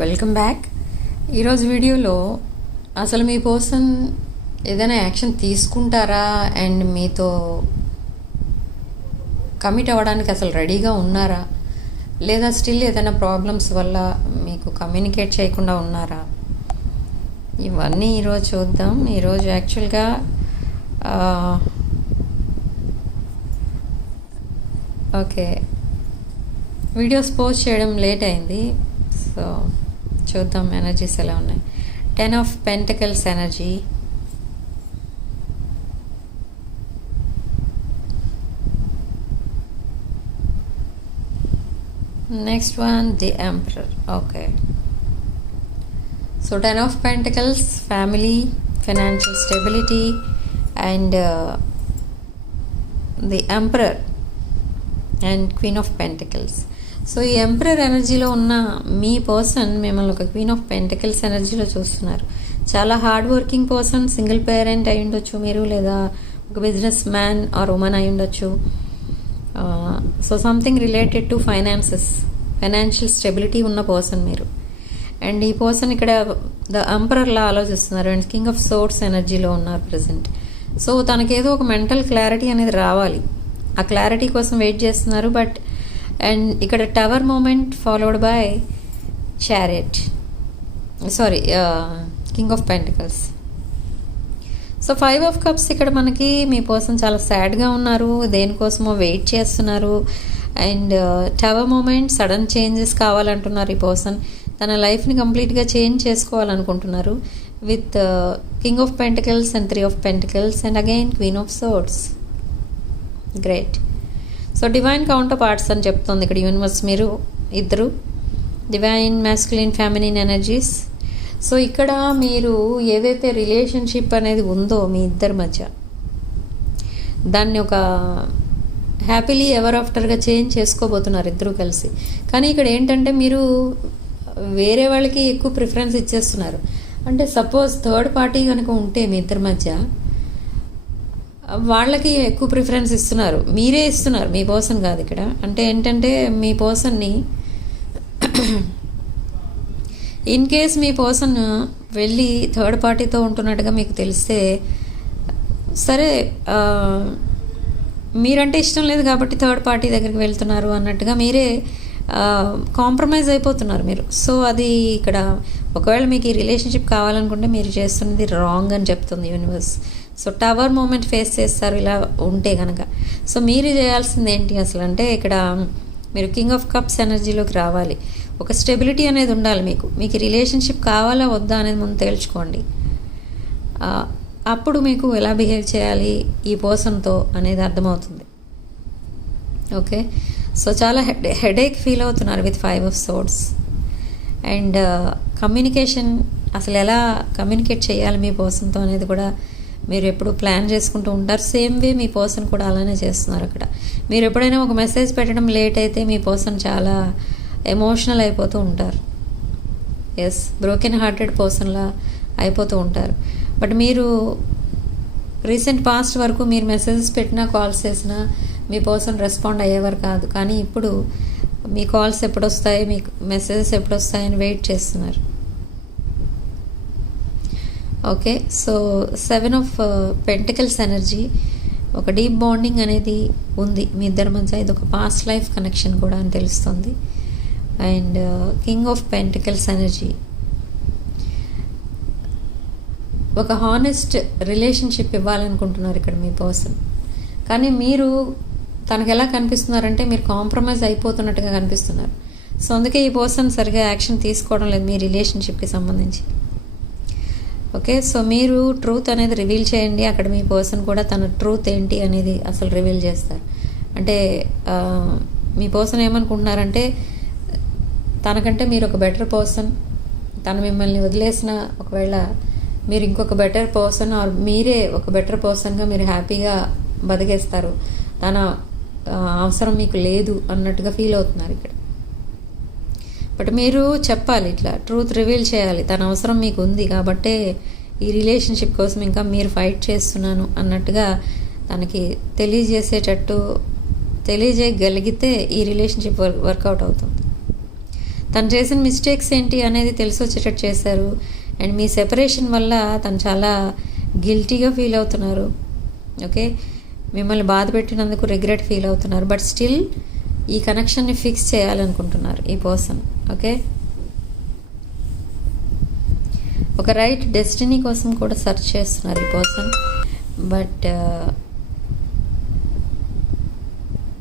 Welcome back. ఈరోజు వీడియోలో అసలు మీ పర్సన్ ఏదైనా యాక్షన్ తీసుకుంటారా అండ్ మీతో కమిట్ అవ్వడానికి అసలు రెడీగా ఉన్నారా? లేదా స్టిల్ ఏదైనా ప్రాబ్లమ్స్ వల్ల మీకు కమ్యూనికేట్ చేయకుండా ఉన్నారా? ఇవన్నీ ఈరోజు చూద్దాం. ఈరోజు యాక్చువల్గా ఓకే. వీడియోస్ పోస్ట్ చేయడం లేట్ అయింది. సో చూద్దాం ఎనర్జీస్ ఎలా ఉన్నాయి ten of pentacles energy next one the emperor okay so ten of pentacles family financial stability and the emperor and queen of pentacles so ఈ ఎంపరర్ ఎనర్జీలో ఉన్న మీ person మిమ్మల్ని ఒక క్వీన్ ఆఫ్ పెంటికల్స్ ఎనర్జీలో చూస్తున్నారు. చాలా hard working person single parent అయి ఉండొచ్చు మీరు లేదా ఒక బిజినెస్ మ్యాన్ ఆర్ ఉమెన్ అయి ఉండొచ్చు. So something related to finances financial stability ఉన్న పర్సన్ మీరు. అండ్ ఈ పర్సన్ ఇక్కడ ద ఎంపరర్లా ఆలోచిస్తున్నారు అండ్ కింగ్ ఆఫ్ సోర్స్ ఎనర్జీలో ఉన్నారు ప్రజెంట్ సో తనకేదో ఒక మెంటల్ క్లారిటీ అనేది రావాలి. ఆ క్లారిటీ కోసం వెయిట్ చేస్తున్నారు బట్ అండ్ ఇక్కడ tower moment followed by chariot. Sorry king of pentacles. So five of cups ఇక్కడ మనకి మీ పర్సన్ చాలా సాడ్గా ఉన్నారు దేనికోసమో వెయిట్ చేస్తున్నారు. And tower moment sudden changes కావాలంటున్నారు ఈ పర్సన్. తన లైఫ్ని కంప్లీట్గా change చేసుకోవాలనుకుంటున్నారు with king of pentacles and three of pentacles and again queen of swords great. So divine counterparts అని చెప్తుంది ఇక్కడ యూనివర్స్ మీరు ఇద్దరు. Divine masculine feminine energies so ఇక్కడ మీరు ఏదైతే రిలేషన్షిప్ అనేది ఉందో మీ ఇద్దరి మధ్య దాన్ని ఒక హ్యాపీలీ ఎవర్ ఆఫ్టర్గా చేంజ్ చేసుకోబోతున్నారు ఇద్దరు కలిసి. కానీ ఇక్కడ ఏంటంటే మీరు వేరే వాళ్ళకి ఎక్కువ ప్రిఫరెన్స్ ఇచ్చేస్తున్నారు. అంటే సపోజ్ థర్డ్ పార్టీ కనుక ఉంటే మీ ఇద్దరి మధ్య వాళ్ళకి ఎక్కువ ప్రిఫరెన్స్ ఇస్తున్నారు. మీరే ఇస్తున్నారు. మీ పర్సన్ కాదు ఇక్కడ. అంటే ఏంటంటే మీ పర్సన్ని ఇన్ కేస్ మీ పర్సన్ వెళ్ళి థర్డ్ పార్టీతో ఉంటున్నట్టుగా మీకు తెలిస్తే సరే మీరంటే ఇష్టం లేదు కాబట్టి థర్డ్ పార్టీ దగ్గరికి వెళ్తున్నారు అన్నట్టుగా మీరే కాంప్రమైజ్ అయిపోతున్నారు మీరు. సో అది ఇక్కడ ఒకవేళ మీకు ఈ రిలేషన్షిప్ కావాలనుకుంటే మీరు చేస్తున్నది రాంగ్ అని చెప్తుంది universe so tower moment face చేస్తారు ఇలా ఉంటే కనుక సో మీరు చేయాల్సింది ఏంటి అసలు అంటే ఇక్కడ మీరు కింగ్ ఆఫ్ కప్స్ ఎనర్జీలోకి రావాలి. ఒక స్టెబిలిటీ అనేది ఉండాలి మీకు. మీకు రిలేషన్షిప్ కావాలా వద్దా అనేది ముందు తేల్చుకోండి. అప్పుడు మీకు ఎలా బిహేవ్ చేయాలి ఈ పర్సన్తో అనేది అర్థమవుతుంది. ఓకే సో చాలా హెడ్ హెడేక్ ఫీల్ అవుతున్నారు with five of swords and communication అసలు ఎలా కమ్యూనికేట్ చేయాలి మీ పర్సన్తో అనేది కూడా మీరు ఎప్పుడు ప్లాన్ చేసుకుంటూ ఉంటారు. సేమ్ వే మీ పర్సన్ కూడా అలానే చేస్తున్నారు అక్కడ. మీరు ఎప్పుడైనా ఒక మెసేజ్ పెట్టడం లేట్ అయితే మీ పర్సన్ చాలా ఎమోషనల్ అయిపోతూ ఉంటారు. ఎస్ బ్రోకెన్ హార్టెడ్ పర్సన్లా అయిపోతూ ఉంటారు. బట్ మీరు రీసెంట్ పాస్ట్ వరకు మీరు మెసేజెస్ పెట్టినా కాల్స్ చేసినా మీ పర్సన్ రెస్పాండ్ అయ్యేవారు కాదు. కానీ ఇప్పుడు మీ కాల్స్ ఎప్పుడు వస్తాయి మీకు మెసేజెస్ ఎప్పుడు వస్తాయని వెయిట్ చేస్తున్నారు. Okay so seven of pentacles energy ఒక డీప్ బాండింగ్ అనేది ఉంది. మీ ఇద్దరి మధ్య ఇది ఒక పాస్ట్ లైఫ్ కనెక్షన్ కూడా అని తెలుస్తుంది. And king of pentacles energy. ఒక హానెస్ట్ రిలేషన్షిప్ ఇవ్వాలనుకుంటున్నారు ఇక్కడ మీ పర్సన్. కానీ మీరు తనకు ఎలా కనిపిస్తున్నారంటే మీరు కాంప్రమైజ్ అయిపోతున్నట్టుగా కనిపిస్తున్నారు. సో అందుకే ఈ పర్సన్ సరిగా యాక్షన్ తీసుకోవడం లేదు మీ రిలేషన్షిప్కి సంబంధించి. ఓకే సో మీరు ట్రూత్ అనేది రివీల్ చేయండి. అక్కడ మీ పర్సన్ కూడా తన ట్రూత్ ఏంటి అనేది అసలు రివీల్ చేస్తారు. అంటే మీ పర్సన్ ఏమనుకుంటున్నారంటే తనకంటే మీరు ఒక బెటర్ పర్సన్ తను మిమ్మల్ని వదిలేసిన ఒకవేళ మీరు ఇంకొక బెటర్ పర్సన్ ఆర్ మీరే ఒక బెటర్ పర్సన్గా మీరు హ్యాపీగా బతికేస్తారు. తన అవసరం మీకు లేదు అన్నట్టుగా ఫీల్ అవుతున్నారు ఇక్కడ. బట్ మీరు చెప్పాలి ఇట్లా ట్రూత్ రివీల్ చేయాలి. తన అవసరం మీకు ఉంది కాబట్టే ఈ రిలేషన్షిప్ కోసం ఇంకా మీరు ఫైట్ చేస్తున్నాను అన్నట్టుగా తనకి తెలియజేసేటట్టు తెలియజేయగలిగితే ఈ రిలేషన్షిప్ వర్కౌట్ అవుతుంది. తను చేసిన మిస్టేక్స్ ఏంటి అనేది తెలిసి వచ్చేటట్టు చేశారు. అండ్ మీ సెపరేషన్ వల్ల తను చాలా గిల్టీగా ఫీల్ అవుతున్నారు. ఓకే? మిమ్మల్ని బాధ పెట్టినందుకు రిగ్రెట్ ఫీల్ అవుతున్నారు. బట్ స్టిల్ ఈ కనెక్షన్ని ఫిక్స్ చేయాలనుకుంటున్నారు ఈ పర్సన్ ఓకే? ఒక రైట్ డెస్టినీ కోసం కూడా సెర్చ్ చేస్తున్నారు ఈ పర్సన్ బట్ uh,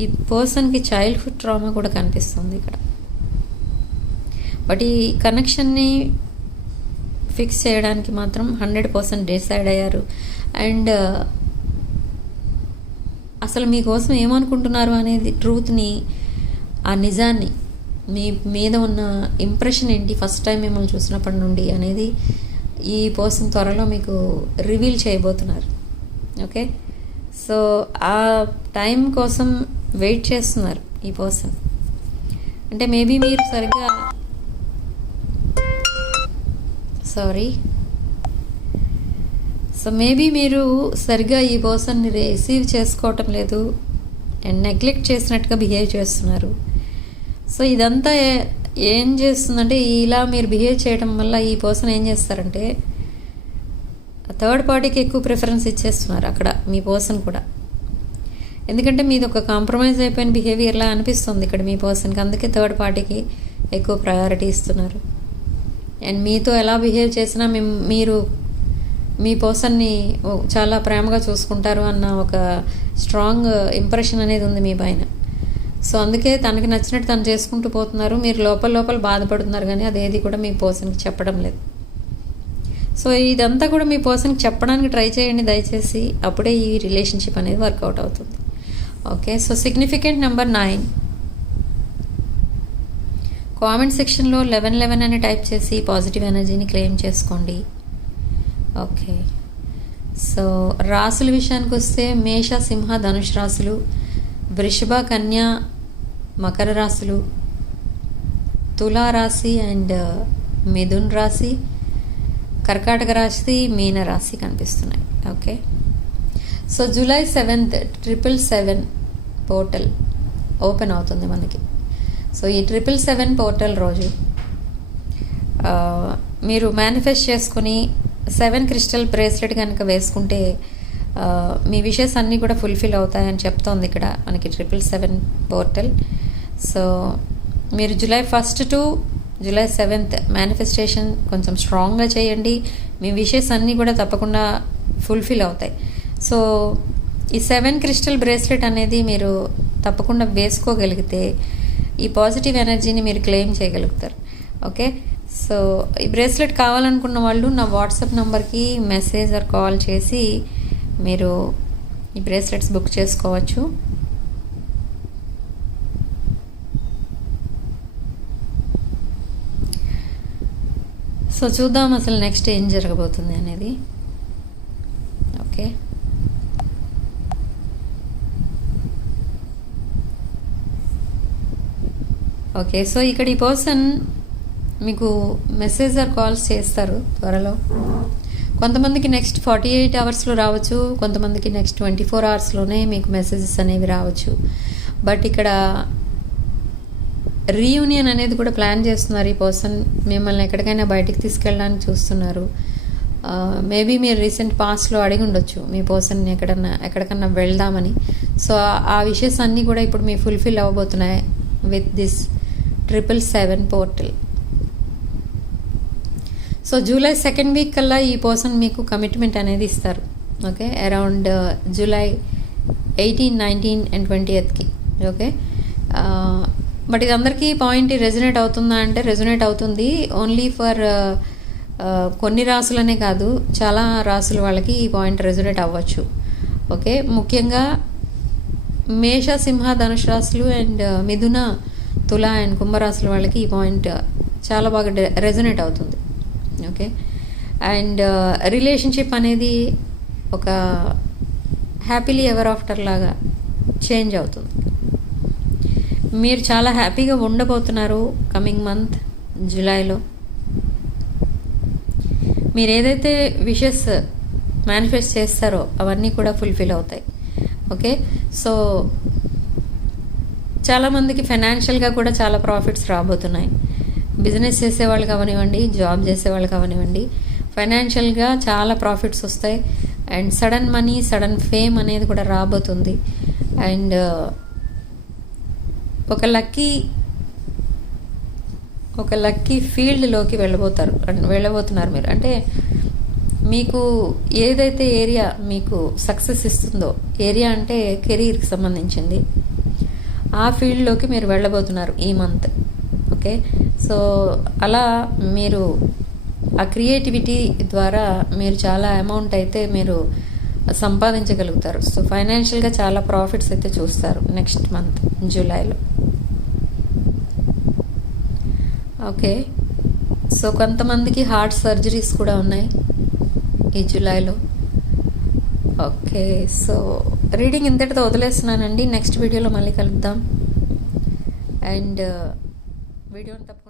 ఈ పర్సన్కి చైల్డ్హుడ్ ట్రామా కూడా కనిపిస్తుంది ఇక్కడ. బట్ ఈ కనెక్షన్ని ఫిక్స్ చేయడానికి మాత్రం హండ్రెడ్ పర్సెంట్ డిసైడ్ అయ్యారు. అండ్ అసలు మీకోసం ఏమనుకుంటున్నారు అనేది ట్రూత్ని ఆ నిజాన్ని మీ మీద ఉన్న ఇంప్రెషన్ ఏంటి ఫస్ట్ టైం మిమ్మల్ని చూసినప్పటి నుండి అనేది ఈ పర్సన్ త్వరలో మీకు రివీల్ చేయబోతున్నారు. ఓకే సో ఆ టైం కోసం వెయిట్ చేస్తున్నారు ఈ పర్సన్ అంటే మేబీ మీరు సరిగ్గా సారీ సో మేబీ మీరు సరిగ్గా ఈ పర్సన్ని రిసీవ్ చేసుకోవటం లేదు అండ్ నెగ్లెక్ట్ చేసినట్టుగా బిహేవ్ చేస్తున్నారు. సో ఇదంతా ఏం చేస్తుందంటే ఇలా మీరు బిహేవ్ చేయడం వల్ల ఈ పర్సన్ ఏం చేస్తారంటే థర్డ్ పార్టీకి ఎక్కువ ప్రిఫరెన్స్ ఇచ్చేస్తున్నారు అక్కడ మీ పర్సన్ కూడా. ఎందుకంటే మీది ఒక కాంప్రమైజ్ అయిపోయిన బిహేవియర్లా అనిపిస్తుంది ఇక్కడ మీ పర్సన్కి అందుకే థర్డ్ పార్టీకి ఎక్కువ ప్రయారిటీ ఇస్తున్నారు. అండ్ మీతో ఎలా బిహేవ్ చేసినా మేము మీరు మీ పర్సన్ని చాలా ప్రేమగా చూసుకుంటారు అన్న ఒక స్ట్రాంగ్ ఇంప్రెషన్ అనేది ఉంది మీ పైన. సో అందుకే తనకి నచ్చినట్టు తను చేసుకుంటూ పోతున్నారు. మీరు లోపల లోపల బాధపడుతున్నారు కానీ అదేది కూడా మీ పర్సన్కి చెప్పడం లేదు. సో ఇదంతా కూడా మీ పర్సన్కి చెప్పడానికి ట్రై చేయండి దయచేసి. అప్పుడే ఈ రిలేషన్షిప్ అనేది వర్కౌట్ అవుతుంది. Okay so significant number nine. Comment సెక్షన్లో లెవెన్ లెవెన్ అని టైప్ చేసి పాజిటివ్ ఎనర్జీని క్లెయిమ్ చేసుకోండి. ఓకే సో రాసుల విషయానికి వస్తే మేష సింహ ధనుష్ రాశులు వృషభ కన్య మకర రాశులు తులా రాశి అండ్ uh, మిథున్ రాశి కర్కాటక రాశి మీన రాశి కనిపిస్తున్నాయి. Okay so July seventh triple seven portal open అవుతుంది మనకి. సో ఈ ట్రిపుల్ సెవెన్ పోర్టల్ రోజు uh, మీరు మేనిఫెస్ట్ చేసుకుని సెవెన్ క్రిస్టల్ బ్రేస్లెట్ కనుక వేసుకుంటే మీ విషెస్ అన్నీ కూడా ఫుల్ఫిల్ అవుతాయని చెప్తోంది ఇక్కడ మనకి ట్రిపుల్ సెవెన్ పోర్టల్. సో మీరు July first to July seventh manifestation కొంచెం స్ట్రాంగ్గా చేయండి. మీ విషెస్ అన్నీ కూడా తప్పకుండా ఫుల్ఫిల్ అవుతాయి. సో ఈ సెవెన్ క్రిస్టల్ బ్రేస్లెట్ అనేది మీరు తప్పకుండా వేసుకోగలిగితే ఈ పాజిటివ్ ఎనర్జీని మీరు క్లెయిమ్ చేయగలుగుతారు. ఓకే? సో ఈ బ్రేస్లెట్ కావాలనుకున్న వాళ్ళు నా వాట్సాప్ నెంబర్కి మెసేజ్ ఆర్ కాల్ చేసి మీరు ఈ బ్రేస్లెట్స్ బుక్ చేసుకోవచ్చు. సో చూద్దాం అసలు నెక్స్ట్ ఏం జరగబోతుంది అనేది. ఓకే. ఓకే సో ఇక్కడ ఈ పర్సన్ మీకు మెసేజ్ ఆర్ కాల్స్ చేస్తారు త్వరలో. కొంతమందికి నెక్స్ట్ ఫార్టీ ఎయిట్ అవర్స్లో రావచ్చు కొంతమందికి నెక్స్ట్ ట్వంటీ ఫోర్ అవర్స్లోనే మీకు మెసేజెస్ అనేవి రావచ్చు. బట్ ఇక్కడ రీయూనియన్ అనేది కూడా ప్లాన్ చేస్తున్నారు ఈ పర్సన్ మిమ్మల్ని ఎక్కడికైనా బయటికి తీసుకెళ్ళడానికి చూస్తున్నారు. మేబీ మీరు రీసెంట్ పాస్ట్లో అడిగి ఉండొచ్చు మీ పర్సన్ని ఎక్కడన్నా ఎక్కడికన్నా వెళ్దామని. సో ఆ విషయస్ అన్నీ కూడా ఇప్పుడు మీ fulfil అవ్వబోతున్నాయి with this triple seven portal so July second week కల్లా ఈ పర్సన్ మీకు కమిట్మెంట్ అనేది ఇస్తారు. Okay around July eighteen nineteen and twenty ఎయిత్కి okay but ఇది అందరికీ పాయింట్ రెజొనేట్ అవుతుందా అంటే రెజొనేట్ అవుతుంది. ఓన్లీ ఫర్ uh, uh, కొన్ని రాసులనే కాదు చాలా రాసుల వాళ్ళకి ఈ పాయింట్ రెజొనేట్ అవ్వచ్చు. ఓకే ముఖ్యంగా మేష సింహ ధనుష్ రాసులు అండ్ uh, మిథున తుల అండ్ కుంభరాశుల వాళ్ళకి ఈ పాయింట్ చాలా బాగా రెజొనేట్ అవుతుంది. ఓకే. అండ్ uh, రిలేషన్షిప్ అనేది ఒక హ్యాపీలీ ఎవర్ ఆఫ్టర్ లాగా చేంజ్ అవుతుంది. మీరు చాలా హ్యాపీగా ఉండబోతున్నారు కమింగ్ మంత్ జూలైలో. మీరు ఏదైతే విషెస్ మేనిఫెస్ట్ చేస్తారో అవన్నీ కూడా ఫుల్ఫిల్ అవుతాయి. ఓకే? సో చాలామందికి ఫైనాన్షియల్గా కూడా చాలా ప్రాఫిట్స్ రాబోతున్నాయి. బిజినెస్ చేసేవాళ్ళు కావనివ్వండి జాబ్ చేసేవాళ్ళు కావనివ్వండి ఫైనాన్షియల్గా చాలా ప్రాఫిట్స్ వస్తాయి. And sudden money sudden fame అనేది కూడా రాబోతుంది. అండ్ ఒక లక్కీ ఒక లక్కీ ఫీల్డ్లోకి వెళ్ళబోతారు వెళ్ళబోతున్నారు మీరు. అంటే మీకు ఏదైతే ఏరియా మీకు సక్సెస్ ఇస్తుందో ఏరియా అంటే కెరీర్కి సంబంధించింది ఆ ఫీల్డ్లోకి మీరు వెళ్ళబోతున్నారు ఈ మంత్. ఓకే? సో అలా మీరు ఆ క్రియేటివిటీ ద్వారా మీరు చాలా అమౌంట్ అయితే మీరు సంపాదించగలుగుతారు. సో ఫైనాన్షియల్గా చాలా ప్రాఫిట్స్ అయితే చూస్తారు నెక్స్ట్ మంత్ జూలైలో. ఓకే. సో కొంతమందికి హార్ట్ సర్జరీస్ కూడా ఉన్నాయి ఈ జూలైలో. ఓకే. సో రీడింగ్ ఇంతటితో వదిలేస్తున్నానండి. నెక్స్ట్ వీడియోలో మళ్ళీ కలుద్దాం. అండ్ వీడియోని తప్ప